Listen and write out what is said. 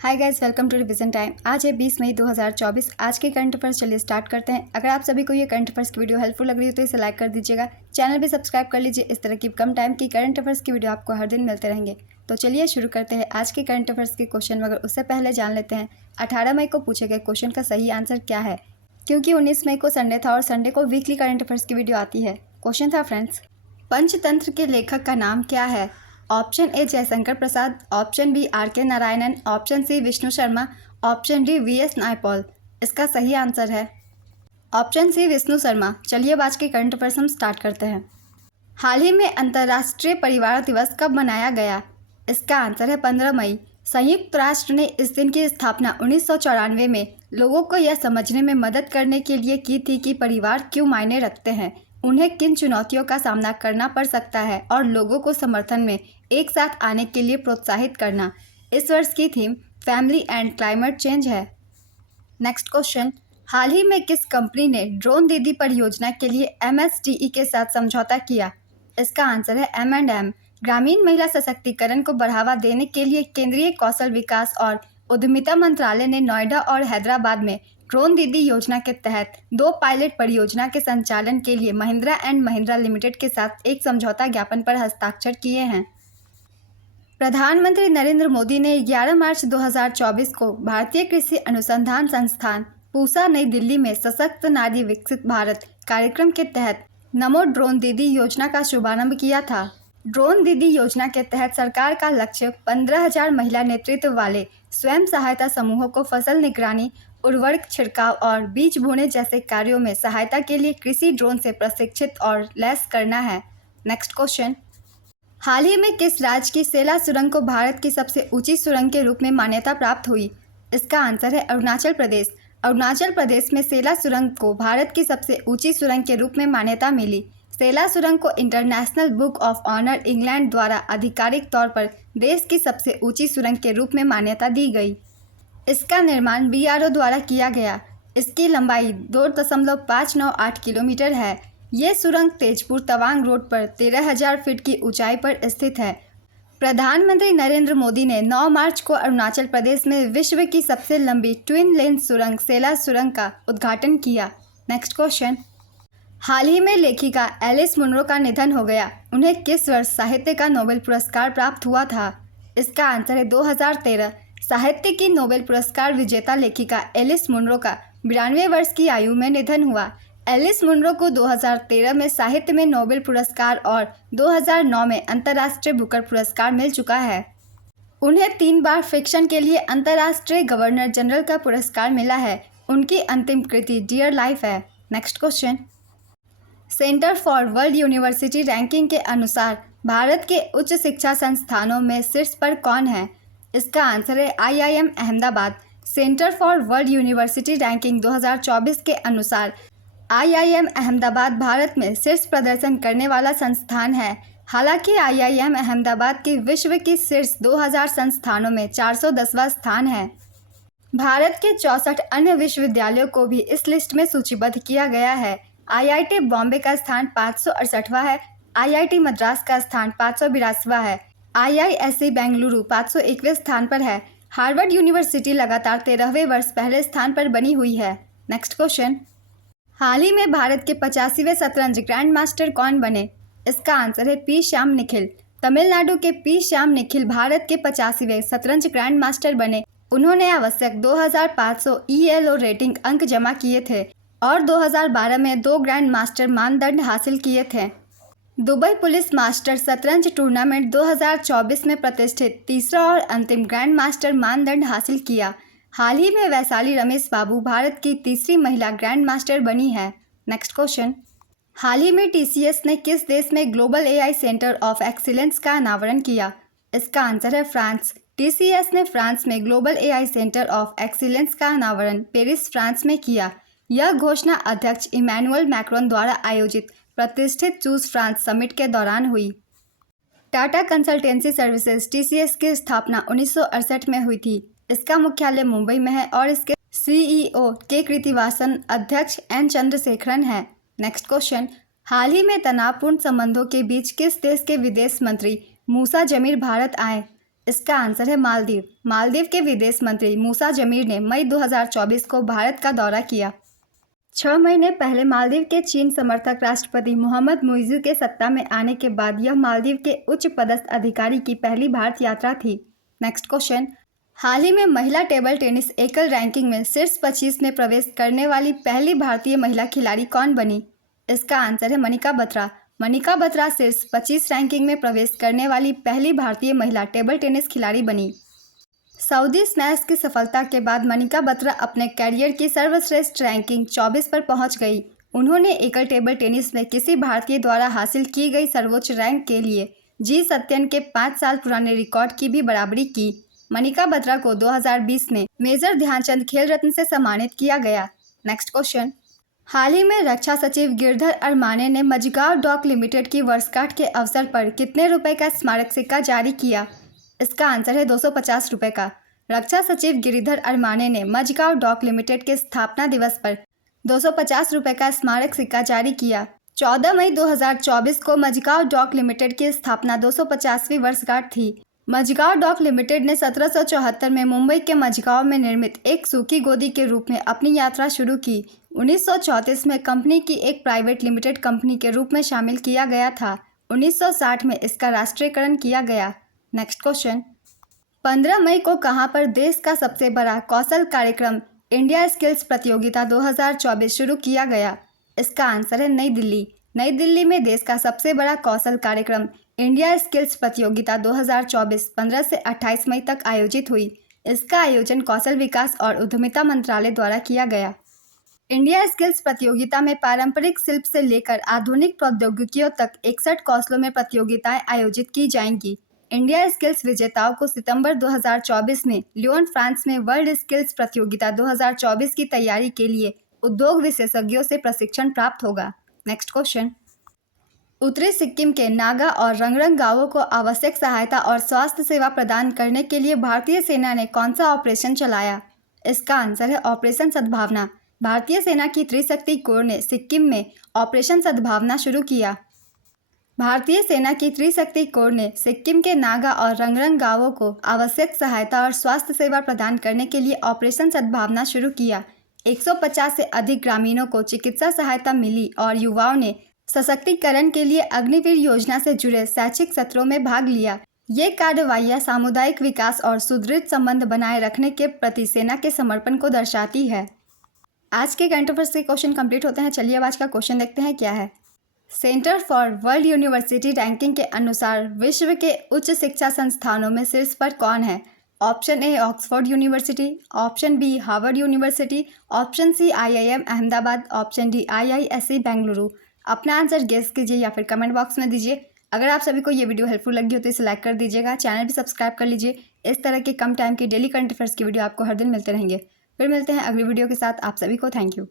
Hi guys, welcome to revision time. आज है 20 मई 2024। आज के करंट अफेयर्स चलिए स्टार्ट करते हैं। अगर आप सभी को ये करंट अफेयर्स की वीडियो हेल्पफुल लग रही हो तो इसे लाइक कर दीजिएगा। चैनल भी सब्सक्राइब कर लीजिए। इस तरह की कम टाइम की करंट अफेयर्स की वीडियो आपको हर दिन मिलते रहेंगे। तो चलिए शुरू करते हैं आज के करंट अफेयर्स के क्वेश्चन। मगर उससे पहले जान लेते हैं 18 मई को पूछे गए क्वेश्चन का सही आंसर क्या है, क्योंकि 19 मई को संडे था और संडे को वीकली करंट अफेयर्स की वीडियो आती है। क्वेश्चन था फ्रेंड्स, पंचतंत्र के लेखक का नाम क्या है? Option A Jaishankar Prasad, option B R K Narayanan, option C Vishnu Sharma, option D V S Naipaul. इसका सही आंसर है ऑप्शन सी विष्णु शर्मा। चलिए अब आज के करंट अफेयर्स हम स्टार्ट करते हैं। हाल ही में अंतर्राष्ट्रीय परिवार दिवस कब मनाया गया? इसका आंसर है 15 मई। संयुक्त राष्ट्र ने इस दिन की स्थापना 1994 में लोगों को यह समझने में मदद करने के लिए की थी कि परिवार क्यों मायने रखते हैं, उन्हें किन चुनौतियों का सामना करना पड़ सकता है और लोगों को समर्थन में एक साथ आने के लिए प्रोत्साहित करना। इस वर्ष की theme family and climate change है। नेक्स्ट क्वेश्चन, हाल ही में किस कंपनी ने ड्रोन दीदी परियोजना के लिए MSDE के साथ समझौता किया? इसका आंसर है M&M। ग्रामीण महिला सशक्तिकरण को बढ़ावा देने के लिए केंद्रीय कौशल विकास और उद्यमिता मंत्रालय ने नोएडा और हैदराबाद में ड्रोन दीदी योजना के तहत 2 पायलट परियोजना के संचालन के लिए महिंद्रा एंड महिंद्रा लिमिटेड के साथ एक समझौता ज्ञापन पर हस्ताक्षर किए हैं। प्रधानमंत्री नरेंद्र मोदी ने 11 मार्च 2024 को भारतीय कृषि अनुसंधान संस्थान पूसा नई दिल्ली में सशक्त नारी विकसित भारत कार्यक्रम के तहत नमो ड्रोन दीदी योजना का शुभारंभ किया था। ड्रोन दीदी योजना के तहत सरकार का लक्ष्य 15,000 महिला नेतृत्व वाले स्वयं सहायता समूहों को फसल निगरानी, उर्वरक छिड़काव और बीज बोने जैसे कार्यों में सहायता के लिए कृषि ड्रोन से प्रशिक्षित और लैस करना है। नेक्स्ट क्वेश्चन, हाल ही में किस राज्य की सेला सुरंग को भारत की सबसे ऊंची सुरंग के रूप में मान्यता प्राप्त हुई? इसका आंसर है अरुणाचल प्रदेश। अरुणाचल प्रदेश में सेला सुरंग को भारत की सबसे ऊंची सुरंग के रूप में मान्यता मिली। सेला सुरंग को international book of honour England द्वारा आधिकारिक तौर पर देश की सबसे ऊंची सुरंग के रूप में मान्यता दी गई। इसका निर्माण BRO द्वारा किया गया। इसकी लंबाई 2.598 किलोमीटर है। ये सुरंग तेजपुर तवांग रोड पर 13,000 फीट की ऊंचाई पर स्थित है। प्रधानमंत्री नरेंद्र मोदी ने 9 मार्च को अरुणाचल प्रदेश में विश्व की सबसे लंबी ट्विन लेन सुरंग सेला सुरंग का उद्घाटन किया। नेक्स्ट क्वेश्चन, हाल ही में लेखिका एलिस मुनरो का निधन हो गया। उन्हें किस वर्ष साहित्य का नोबेल पुरस्कार प्राप्त हुआ था? इसका आंसर है 2013। साहित्य की नोबेल पुरस्कार विजेता लेखिका एलिस मुनरो का 92 वर्ष की आयु में निधन हुआ। एलिस मुनरो को 2013 में साहित्य में नोबेल पुरस्कार और 2009 में अंतर्राष्ट्रीय बुकर पुरस्कार मिल चुका है। उन्हें 3 बार फिक्शन के लिए अंतर्राष्ट्रीय गवर्नर जनरल का पुरस्कार मिला है। उनकी अंतिम कृति डियर लाइफ है। Next question, centre for world university ranking के अनुसार भारत के उच्च शिक्षा संस्थानों में शीर्ष पर कौन है? इसका आंसर है IIM Ahmedabad. Centre for world university ranking 2024 के अनुसार IIM अहमदाबाद भारत में शीर्ष प्रदर्शन करने वाला संस्थान है। हालांकि IIM अहमदाबाद की विश्व की शीर्ष 2000 संस्थानों में 410वां स्थान है। भारत के 64 अन्य विश्वविद्यालयों को भी इस लिस्ट में सूचीबद्ध किया गया है। IIT बॉम्बे का स्थान 568वां है। IIT मद्रास का स्थान 582वां है। IISc बेंगलुरु 501वें स्थान पर है। हार्वर्ड यूनिवर्सिटी लगातार 13वें वर्ष पहले स्थान पर बनी हुई है। नेक्स्ट क्वेश्चन, हाल ही में भारत के 85वें शतरंज ग्रैंड मास्टर कौन बने? इसका आंसर है P श्याम निखिल। तमिलनाडु के P श्याम निखिल भारत के 85वें शतरंज ग्रैंड मास्टर बने। उन्होंने आवश्यक 2500 ELO रेटिंग अंक जमा किए थे और 2012 में 2 ग्रैंड मास्टर मानदंड हासिल किए थे। दुबई पुलिस मास्टर शतरंज टूर्नामेंट 2024 में प्रतिष्ठित तीसरा और अंतिम ग्रैंड मास्टर मानदंड हासिल किया। हाल ही में वैशाली रमेश बाबू भारत की तीसरी महिला ग्रैंड मास्टर बनी है। नेक्स्ट क्वेश्चन, हाल ही में TCS ने किस देश में global AI centre of excellence का अनावरण किया? इसका आंसर है फ्रांस। TCS ने फ्रांस में global AI centre of excellence का अनावरण पेरिस, फ्रांस में किया। यह घोषणा अध्यक्ष इमैनुअल मैक्रोन द्वारा आयोजित प्रतिष्ठित चूज फ्रांस समिट के दौरान हुई। टाटा कंसल्टेंसी सर्विसेज TCS की स्थापना 1968 में हुई थी। इसका मुख्यालय मुंबई में है और इसके CEO के कृतिवासन अध्यक्ष N चंद्रशेखरन है। नेक्स्ट क्वेश्चन, हाल ही में तनावपूर्ण संबंधों के बीच किस देश के विदेश मंत्री मूसा जमीर भारत आए? इसका आंसर है मालदीव। मालदीव के विदेश मंत्री मूसा जमीर ने मई 2024 को भारत का दौरा किया। 6 महीने पहले मालदीव के चीन समर्थक राष्ट्रपति मोहम्मद मुइज़ी के सत्ता में आने के बाद यह मालदीव के उच्च पदस्थ अधिकारी की पहली भारत यात्रा थी। नेक्स्ट क्वेश्चन, हाल ही में महिला टेबल टेनिस एकल रैंकिंग में शीर्ष 25 में प्रवेश करने वाली पहली भारतीय महिला खिलाड़ी कौन बनी? इसका आंसर है मनिका बत्रा। मनिका बत्रा शीर्ष 25 रैंकिंग में प्रवेश करने वाली पहली भारतीय महिला टेबल टेनिस खिलाड़ी बनी। सऊदी स्मैश की सफलता के बाद मनिका बत्रा अपने कैरियर की सर्वश्रेष्ठ रैंकिंग 24 पर पहुंच गई। उन्होंने एकल टेबल टेनिस में किसी भारतीय द्वारा हासिल की गई सर्वोच्च रैंक के लिए जी सत्यन के 5 साल पुराने रिकॉर्ड की भी बराबरी की। मनिका बत्रा को 2020 में मेजर ध्यानचंद खेल रत्न से सम्मानित किया गया। नेक्स्ट क्वेश्चन, हाल ही में रक्षा सचिव गिरधर अरमाने ने मझगांव डॉक लिमिटेड की वर्षगांठ के अवसर पर कितने रुपए का स्मारक सिक्का जारी किया? इसका आंसर है 250 रुपये का। रक्षा सचिव गिरिधर अरमाने ने मझगांव डॉक लिमिटेड के स्थापना दिवस पर 250 रुपये का स्मारक सिक्का जारी किया। 14 मई 2024 को मझगांव डॉक लिमिटेड की स्थापना 250वीं वर्षगांठ थी। मझगांव डॉक लिमिटेड ने 1774 में मुंबई के मझगांव में निर्मित एक सूखी गोदी के रूप में अपनी यात्रा शुरू की। 1934 में कंपनी की एक प्राइवेट लिमिटेड कंपनी के रूप में शामिल किया गया था। 1960 में इसका राष्ट्रीयकरण किया गया। नेक्स्ट क्वेश्चन, 15 मई को कहां पर देश का सबसे बड़ा कौशल कार्यक्रम इंडिया स्किल्स प्रतियोगिता 2024 शुरू किया गया? इसका आंसर है नई दिल्ली। नई दिल्ली में देश का सबसे बड़ा कौशल कार्यक्रम इंडिया स्किल्स प्रतियोगिता 2024 15 से 28 मई तक आयोजित हुई। इसका आयोजन कौशल विकास और उद्यमिता मंत्रालय द्वारा किया गया। इंडिया स्किल्स प्रतियोगिता में पारंपरिक शिल्प से लेकर आधुनिक प्रौद्योगिकियों तक 61 कौशलों में प्रतियोगिताएं आयोजित की जाएंगी। इंडिया स्किल्स विजेताओं को सितंबर 2024 में लियोन फ्रांस में वर्ल्ड स्किल्स प्रतियोगिता 2024 की तैयारी के लिए उद्योग विशेषज्ञों से प्रशिक्षण प्राप्त होगा। नेक्स्ट क्वेश्चन, उत्तरी सिक्किम के नागा और रंगरंग गांवों को आवश्यक सहायता और स्वास्थ्य सेवा प्रदान करने के लिए भारतीय सेना ने कौन सा ऑपरेशन चलाया? इसका आंसर है ऑपरेशन सद्भावना। भारतीय सेना की त्रिशक्ति कोर ने सिक्किम में ऑपरेशन सद्भावना शुरू किया। भारतीय सेना की त्रिशक्ति कोर ने सिक्किम के नागा और रंगरंग गांवों को आवश्यक सहायता और स्वास्थ्य सेवा प्रदान करने के लिए ऑपरेशन सद्भावना शुरू किया। 150 से अधिक ग्रामीणों को चिकित्सा सहायता मिली और युवाओं ने सशक्तिकरण के लिए अग्निवीर योजना से जुड़े शैक्षिक सत्रों में भाग लिया। ये कार्रवाइयाँ सामुदायिक विकास और सुदृढ़ संबंध बनाए रखने के प्रति सेना के समर्पण को दर्शाती है। आज के करंट अफेयर्स के क्वेश्चन कंप्लीट होते हैं। चलिए अब आज का क्वेश्चन देखते हैं क्या है। Centre for world university ranking के अनुसार विश्व के उच्च शिक्षा संस्थानों में शीर्ष पर कौन है? Option A Oxford University, option B Harvard University, option C IIM Ahmedabad, option D IISc Bengaluru. अपना आंसर गेस कीजिए या फिर कमेंट बॉक्स में दीजिए। अगर आप सभी को ये वीडियो हेल्पफुल लगी हो तो इसे लाइक कर दीजिएगा, चैनल भी सब्सक्राइब कर लीजिए। इस तरह के कम टाइम की डेली करंट अफेयर्स की वीडियो आपको हर दिन मिलते रहेंगे। फिर मिलते हैं अगली वीडियो के साथ। आप सभी को थैंक यू।